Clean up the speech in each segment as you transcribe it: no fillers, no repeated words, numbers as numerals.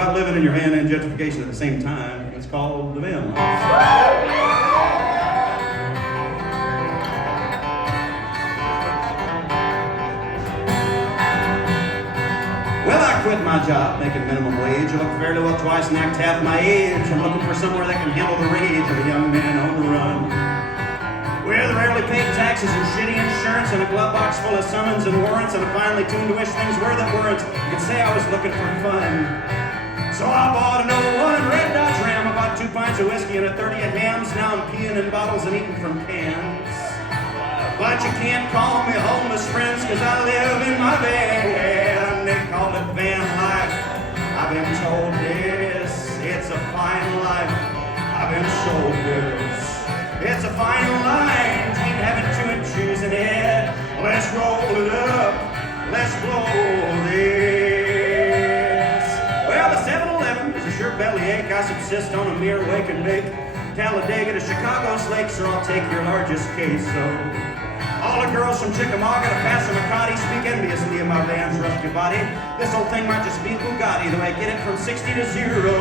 about living in your van and gentrification at the same time. It's called the van life. Well, I quit my job making minimum wage. I look fairly well twice and act half my age. I'm looking for somewhere that can handle the rage of a young man on the run. With rarely paid taxes and shitty insurance and a glove box full of summons and warrants, and I'm finally tuned to wish things were that weren't. You could say I was looking for fun. So I bought an 01 Red Dodge Ram. I bought 2 pints of whiskey and a 30 of hams. Now I'm peeing in bottles and eating from cans. But you can't call me homeless, friends, cause I live in my van. They call it van life. I've been told this, it's a fine life. I've been sold this. It's a fine line between having to and choosing it. Let's roll it up, let's blow this. Well, the 7-Eleven is a sure bellyache. I subsist on a mere wake and bake. Talladega to Chicago's lakes, or I'll take your largest queso. All the girls from Chickamauga to Passamaquoddy speak enviously of my van's rusty body. This old thing might just be Bugatti, though I get it from 60 to 0.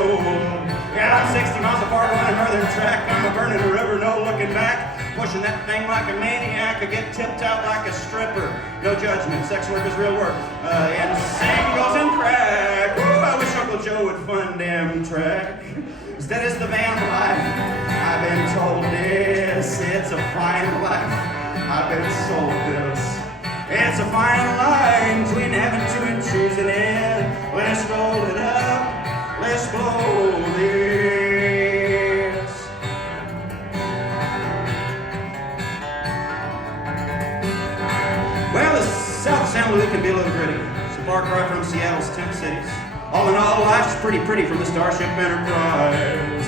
Yeah, I'm 60 miles apart on a northern track. I'm a burning river, no looking back. Pushing that thing like a maniac. I get tipped out like a stripper. No judgment, sex work is real work. And singles and crack. Woo, I wish Uncle Joe would fund them track. Instead it's the van life. I've been told this, it's a fine life. I've been sold this. It's a fine line between having to and choosing it. Let's roll it up, let's blow this. Well, the South San Luis can be a little gritty. It's a far cry from Seattle's 10 cities. All in all, life's pretty from the Starship Enterprise.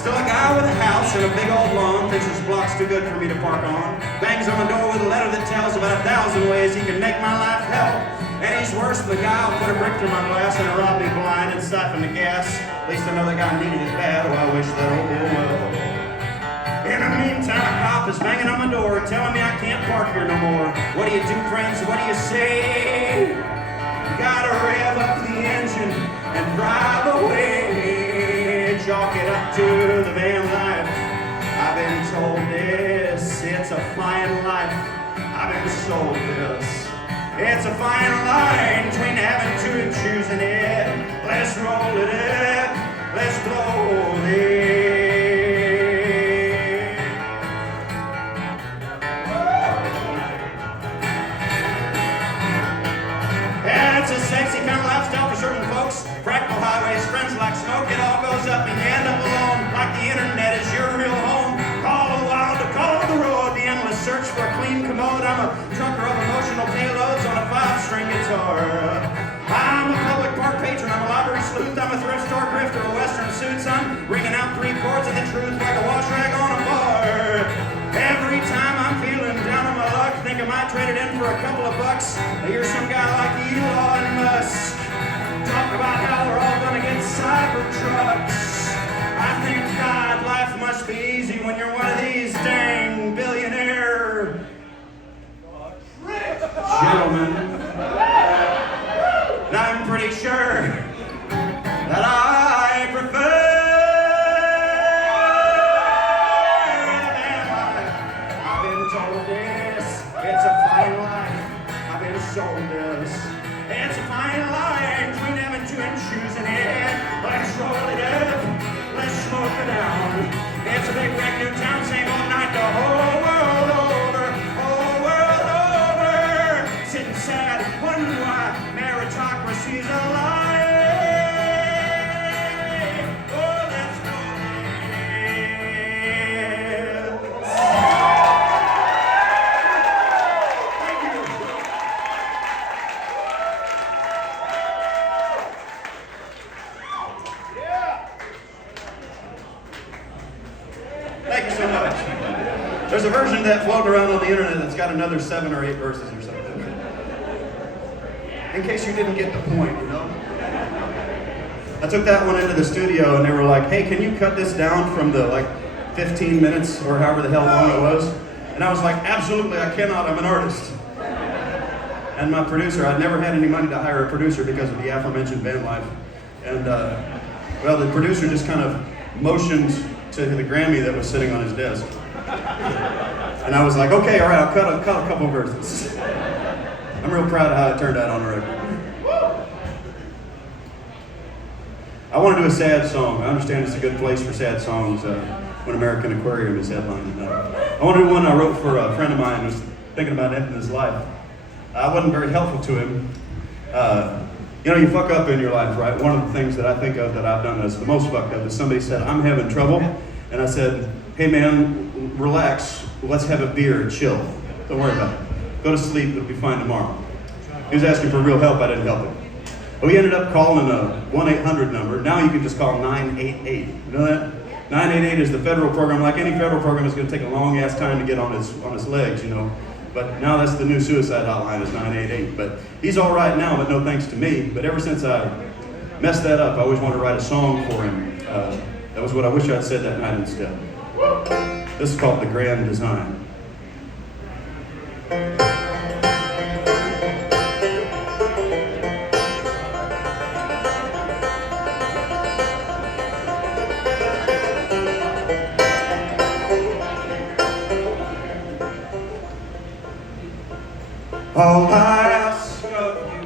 Still a guy with a house and a big old lawn thinks his block's too good for me to park on. Bangs on the door with a letter that tells about 1,000 ways he can make my life hell. And he's worse than the guy who'll put a brick through my glass and rob me blind and siphon the gas. At least I know that guy needed it bad. Oh, I wish that old well. In the meantime, a cop is banging on my door telling me I can't park here no more. What do you do, friends? What do you say? You gotta rev up the engine and drive away. Chalk it up to the van life. I've been told this, it's a fine life. I've been sold this. It's a fine line between having to and choosing it. Let's roll it up, let's blow this. Yeah, it's a sexy kind of lifestyle for certain folks. Fractal highways, friends like smoke, it all goes up and you end up alone. Like the internet is your real home. Call the wild to call the road. The endless search for a clean commode. I'm a trucker of emotional payloads on a 5-string guitar. I'm a public park patron, I'm a library sleuth, I'm a thrift store grifter, a western suits. I'm ringing out 3 chords of the truth like a wash rag on a bar. Every time I'm feeling down on my luck, think I might trade it in for a couple of bucks. I hear some guy like Elon Musk talk about how we're all gonna get cyber trucks. I think, God, life must be easy when you're one of these dang billionaire gentlemen. And I'm pretty sure that I prefer van life. I've been told this, it's a fine life. I've been sold this. It's a fine line between having to and choosing it. Let's roll it up, let's smoke it down. It's a big wreck new town, same old night the whole world over, whole world over. Sitting sad, wondering why meritocracy's alive. Oh, let's roll it. Thank you. Thank you so much. There's a version of that floating around on the internet that's got another 7 or 8 verses or something. In case you didn't get the point, you know? I took that one into the studio and they were like, hey, can you cut this down from the 15 minutes or however the hell long it was? And I was like, absolutely, I cannot, I'm an artist. And my producer, I'd never had any money to hire a producer because of the aforementioned van life. And well, the producer just kind of motioned to the Grammy that was sitting on his desk. And I was like, okay, all right, I'll cut a couple verses. I'm real proud of how it turned out on the record. I want to do a sad song. I understand it's a good place for sad songs when American Aquarium is headlining. I want to do one I wrote for a friend of mine who was thinking about ending his life. I wasn't very helpful to him. You know, you fuck up in your life, right? One of the things that I think of that I've done that's the most fucked up is somebody said, I'm having trouble. And I said, hey man, relax. Let's have a beer and chill. Don't worry about it. Go to sleep. It'll be fine tomorrow. He was asking for real help. I didn't help him. But we ended up calling a 1-800 number. Now you can just call 988. You know that? 988 is the federal program. Like any federal program, it's going to take a long ass time to get on his legs, you know. But now that's the new suicide hotline is 988. But he's all right now, but no thanks to me. But ever since I messed that up, I always wanted to write a song for him. That was what I wish I'd said that night instead. This is called The Grand Design. All I ask of you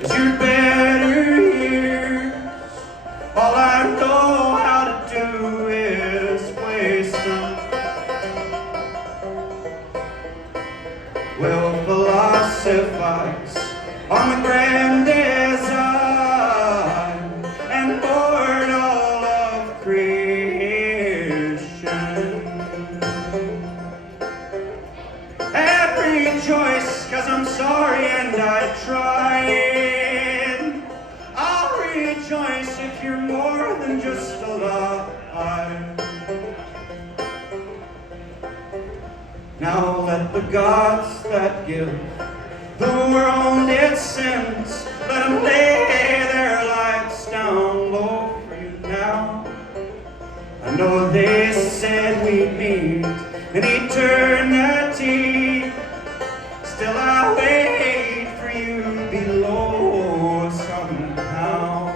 is your better years. All I know how to do is waste them. We'll philosophize on the grand design and board all of creation. Every choice, 'cause I'm sorry and I tried. I'll rejoice if you're more than just alive. Now let the gods that give the world its sins, let them lay their lights down low for you now. I know they said we'd meet in eternity. Still I wait for you below somehow.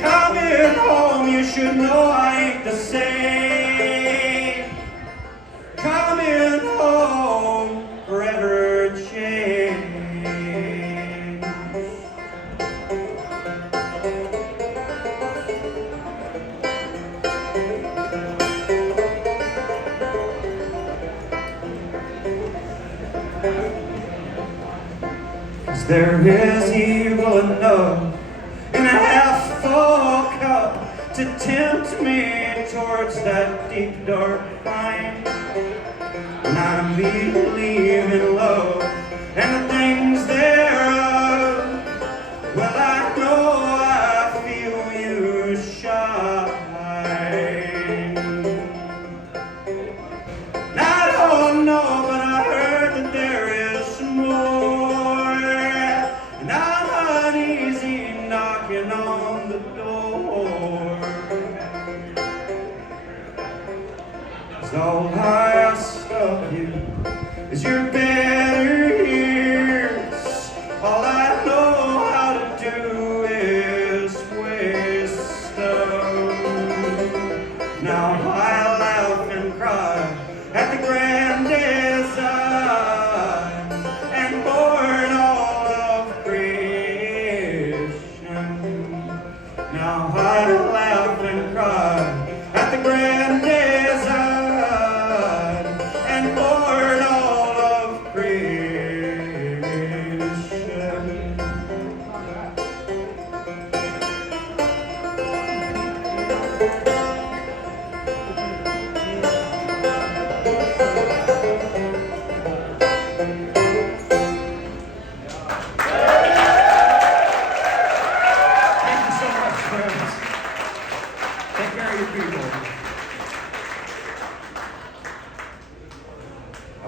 Coming home, you should know I ain't the same. Coming home, forever changed. There is evil enough in a half-full cup to tempt me towards that deep dark night. When I believe in love and the things thereof, well, I know I feel you shine. And I don't know, but I heard that there is more. And I'm uneasy knocking on the door. 'Cause all I ask of you is your better years. All I know how to do is waste them. Now I laugh and cry at the grand design and mourn all of creation. Now I laugh and cry at the grand design and mourn all of creation.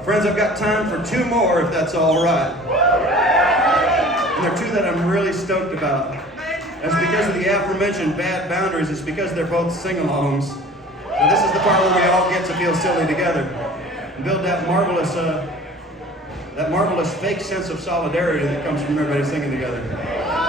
Friends, I've got time for two more, if that's all right. And they're two that I'm really stoked about. That's because of the aforementioned bad boundaries. It's because they're both sing-alongs. So this is the part where we all get to feel silly together and build that marvelous fake sense of solidarity that comes from everybody singing together.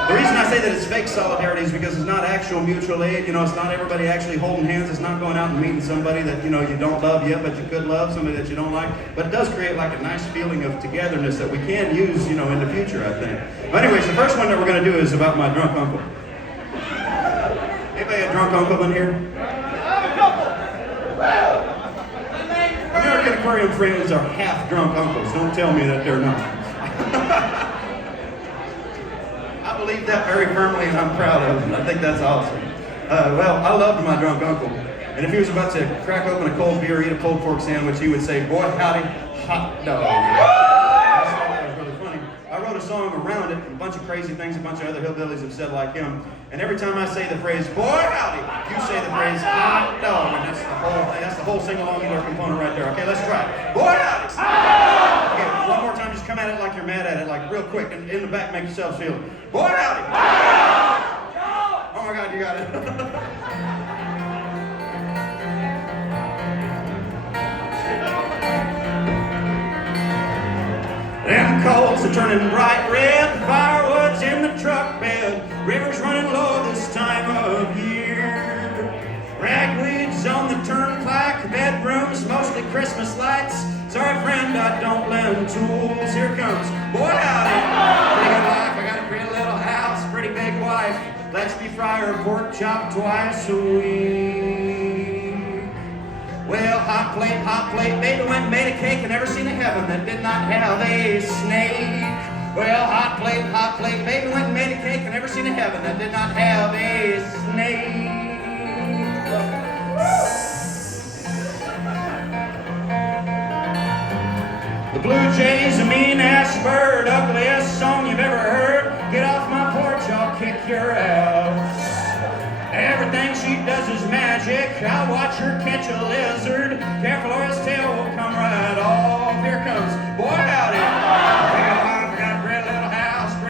The reason I say that it's fake solidarity is because it's not actual mutual aid. You know, it's not everybody actually holding hands. It's not going out and meeting somebody that, you know, you don't love yet, but you could love, somebody that you don't like. But it does create like a nice feeling of togetherness that we can use, you know, in the future, I think. But anyways, the first one that we're going to do is about my drunk uncle. Anybody a drunk uncle in here? American Aquarium friends are half drunk uncles. Don't tell me that they're not. I believe that very firmly, and I'm proud of it. I think that's awesome. Well, I loved my drunk uncle. And if he was about to crack open a cold beer, eat a pulled pork sandwich, he would say, "Boy, howdy, hot dog." That was really funny. I wrote a song around it, a bunch of crazy things a bunch of other hillbillies have said like him. And every time I say the phrase, "Boy, howdy," you say the phrase, "hot dog." And that's the whole thing. That's the whole sing-along component right there. Okay, let's try it. Boy, howdy. Okay, one more time, just come at it like you're mad at it, like real quick, and in the back, make yourselves feel it. Boy, howdy. Oh my God, you got it. Them coals are turning bright red, firewood's in the truck bed, river's running low this time of year. Ragweed's on the turnpike, bedrooms mostly Christmas lights. Sorry friend, I don't lend tools. Here comes, boy howdy. Pretty good life, I got a pretty little house, pretty big wife. Let's be fry her pork chop twice a week. Well, hot plate, baby went and made a cake and never seen a heaven that did not have a snake. Well, hot plate, baby went and made a cake and never seen a heaven that did not have a snake. The blue jay's a mean-ass bird, ugliest song you've ever heard. Get off my porch, I'll kick your ass. Everything she does is magic. I'll watch her catch a lizard